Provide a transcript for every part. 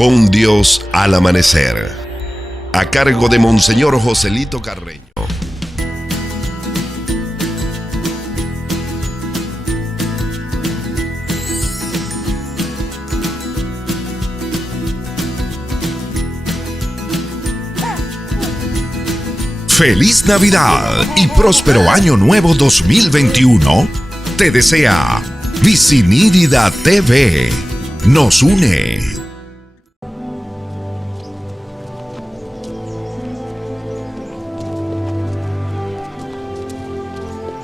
Con Dios al amanecer, a cargo de Monseñor Joselito Carreño. Feliz Navidad y próspero Año Nuevo 2021. Te desea Vicinírida TV. Nos une.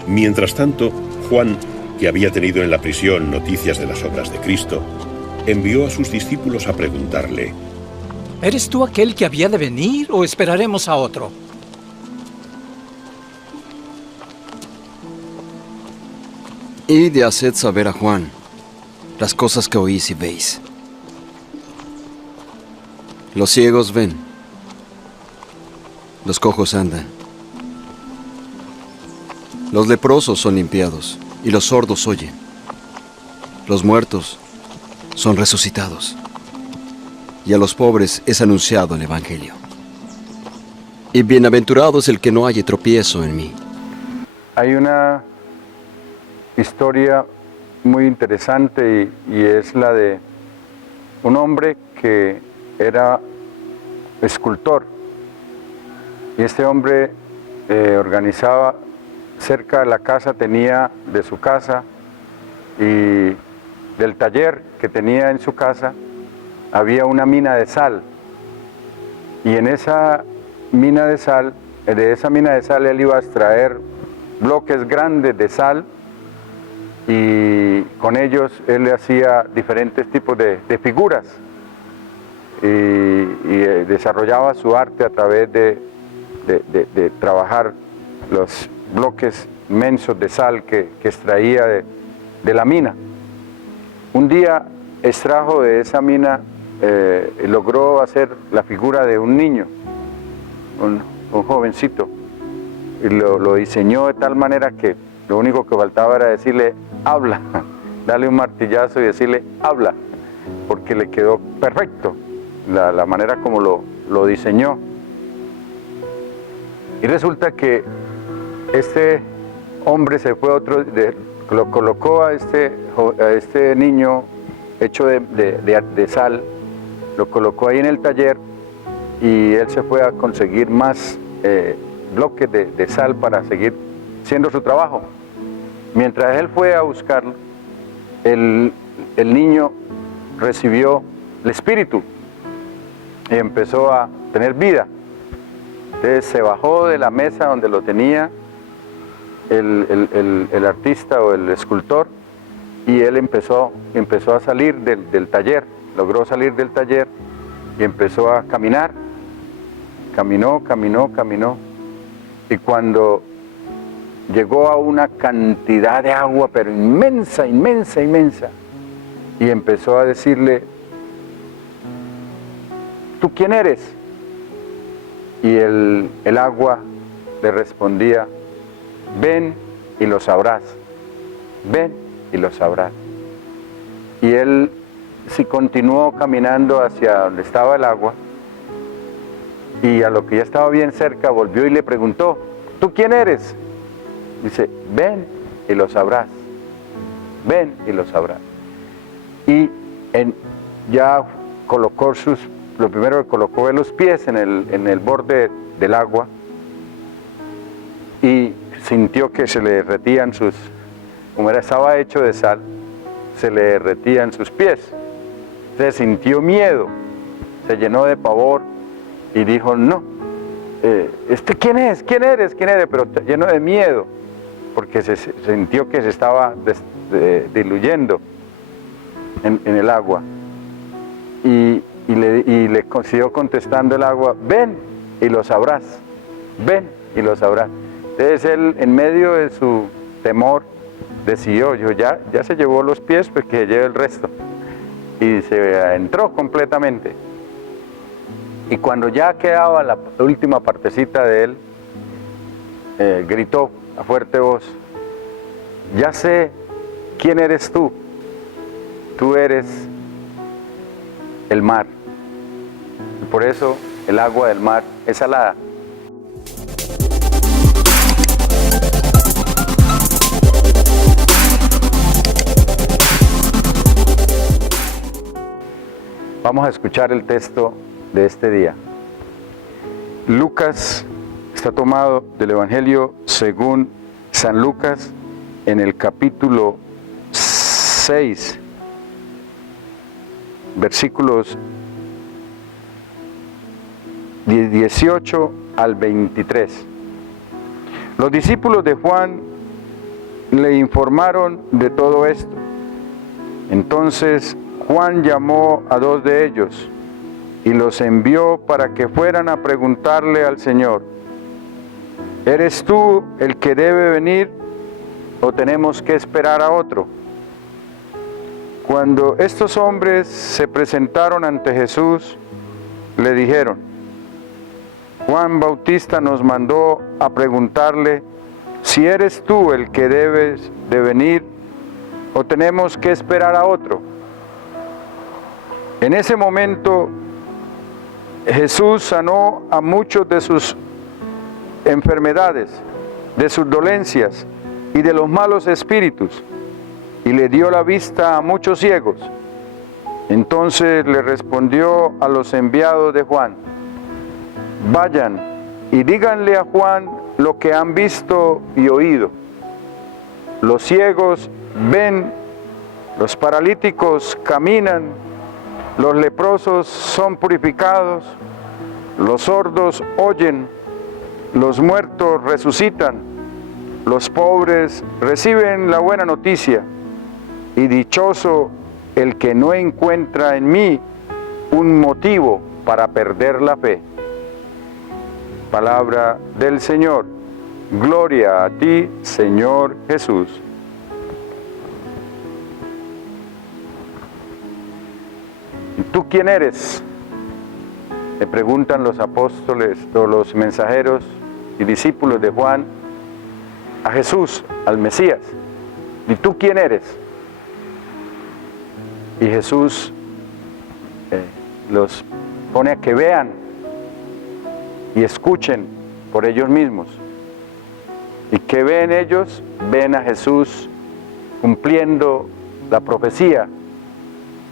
Mientras tanto, Juan, que había tenido en la prisión noticias de las obras de Cristo, envió a sus discípulos a preguntarle: ¿Eres tú aquel que había de venir o esperaremos a otro? Id y haced saber a Juan las cosas que oís y veis. Los ciegos ven, los cojos andan, los leprosos son limpiados y los sordos oyen, los muertos son resucitados y a los pobres es anunciado el Evangelio. Y bienaventurado es el que no halle tropiezo en mí. Hay una historia muy interesante y es la de un hombre que era escultor, y este hombre organizaba cerca de la casa, tenía de su casa y del taller que tenía en su casa había una mina de sal, y en esa mina de sal, él iba a extraer bloques grandes de sal, y con ellos él le hacía diferentes tipos de figuras y desarrollaba su arte a través de trabajar los bloques inmensos de sal que extraía de la mina. Un día extrajo de esa mina, logró hacer la figura de un niño, un jovencito, y lo diseñó de tal manera que lo único que faltaba era decirle: habla, dale un martillazo y decirle: habla, porque le quedó perfecto la manera como lo diseñó. Y resulta que este hombre se fue lo colocó a este niño hecho de sal, lo colocó ahí en el taller, y él se fue a conseguir más bloques de sal para seguir haciendo su trabajo. Mientras él fue a buscarlo, el niño recibió el espíritu y empezó a tener vida. Entonces se bajó de la mesa donde lo tenía el artista o el escultor, y él empezó a salir del taller, logró salir del taller y empezó a caminar. Caminó, y cuando llegó a una cantidad de agua, pero inmensa, y empezó a decirle: ¿tú quién eres? Y el agua le respondía: ven y lo sabrás, ven y lo sabrás. Y él sí continuó caminando hacia donde estaba el agua, y a lo que ya estaba bien cerca volvió y le preguntó: ¿tú quién eres? Dice: ven y lo sabrás, ven y lo sabrás. Y ya colocó lo primero que colocó los pies en el borde del agua, y sintió que se le derretían como estaba hecho de sal, se le derretían sus pies. Entonces sintió miedo, se llenó de pavor y dijo: no, ¿quién es? ¿Quién eres? Pero lleno de miedo, porque se sintió que se estaba diluyendo en el agua. Y le siguió contestando el agua: ven y lo sabrás, ven y lo sabrás. Entonces él, en medio de su temor, decidió: ya se llevó los pies, pues que lleve el resto. Y se adentró completamente. Y cuando ya quedaba la última partecita de él, gritó a fuerte voz: ya sé quién eres tú. Tú eres el mar, Por eso el agua del mar es salada. Vamos a escuchar el texto de este día. Lucas está tomado del Evangelio según San Lucas en el capítulo 6, versículos 18 al 23. Los discípulos de Juan le informaron de todo esto. Entonces Juan llamó a 2 de ellos y los envió para que fueran a preguntarle al Señor: ¿eres tú el que debe venir o tenemos que esperar a otro? Cuando estos hombres se presentaron ante Jesús, le dijeron: Juan Bautista nos mandó a preguntarle si eres tú el que debes de venir o tenemos que esperar a otro. En ese momento Jesús sanó a muchos de sus enfermedades, de sus dolencias y de los malos espíritus, y le dio la vista a muchos ciegos. Entonces le respondió a los enviados de Juan: vayan y díganle a Juan lo que han visto y oído. Los ciegos ven, los paralíticos caminan, los leprosos son purificados, los sordos oyen, los muertos resucitan, los pobres reciben la buena noticia, y dichoso el que no encuentra en mí un motivo para perder la fe. Palabra del Señor. Gloria a ti, Señor Jesús. ¿Y tú quién eres?, le preguntan los apóstoles o los mensajeros y discípulos de Juan a Jesús, al Mesías. ¿Y tú quién eres? Y Jesús los pone a que vean y escuchen por ellos mismos. ¿Y qué ven ellos? Ven a Jesús cumpliendo la profecía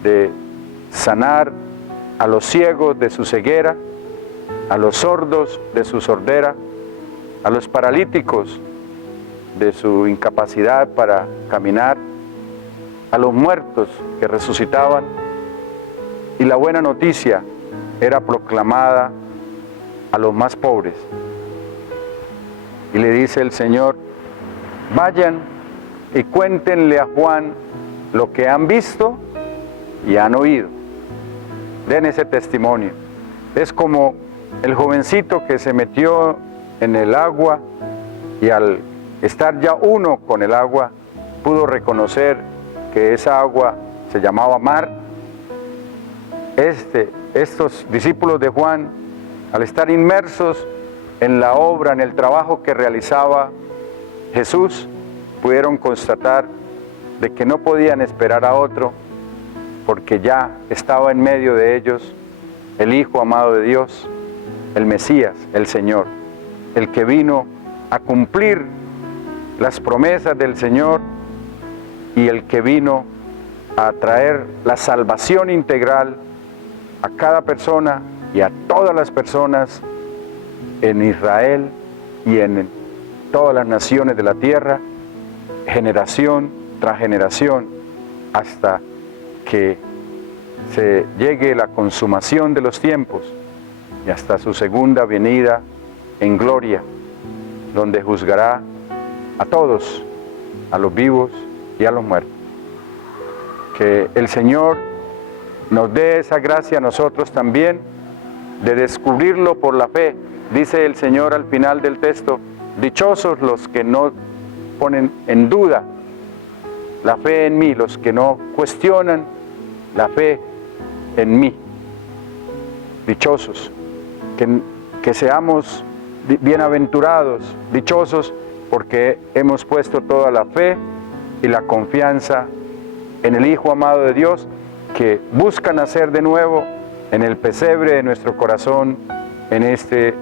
de sanar a los ciegos de su ceguera, a los sordos de su sordera, a los paralíticos de su incapacidad para caminar, a los muertos que resucitaban, y la buena noticia era proclamada a los más pobres. Y le dice el Señor: vayan y cuéntenle a Juan lo que han visto y han oído. Den ese testimonio. Es como el jovencito que se metió en el agua y al estar ya uno con el agua pudo reconocer que esa agua se llamaba mar. Estos discípulos de Juan, al estar inmersos en la obra, en el trabajo que realizaba Jesús, pudieron constatar de que no podían esperar a otro, porque ya estaba en medio de ellos el Hijo amado de Dios, el Mesías, el Señor, el que vino a cumplir las promesas del Señor y el que vino a traer la salvación integral a cada persona y a todas las personas en Israel y en todas las naciones de la tierra, generación tras generación, hasta que se llegue la consumación de los tiempos y hasta su segunda venida en gloria, donde juzgará a todos, a los vivos y a los muertos. Que el Señor nos dé esa gracia a nosotros también de descubrirlo por la fe. Dice el Señor al final del texto: dichosos los que no ponen en duda la fe en mí, los que no cuestionan la fe en mí. Dichosos, que seamos bienaventurados, dichosos, porque hemos puesto toda la fe y la confianza en el Hijo amado de Dios, que busca nacer de nuevo en el pesebre de nuestro corazón, en esta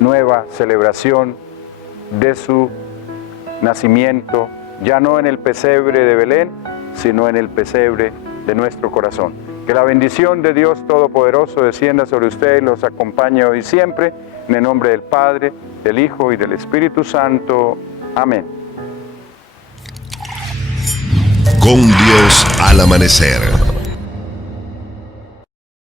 nueva celebración de su nacimiento, ya no en el pesebre de Belén, sino en el pesebre de nuestro corazón. Que la bendición de Dios Todopoderoso descienda sobre ustedes y los acompañe hoy y siempre, en el nombre del Padre, del Hijo y del Espíritu Santo. Amén. Con Dios al amanecer.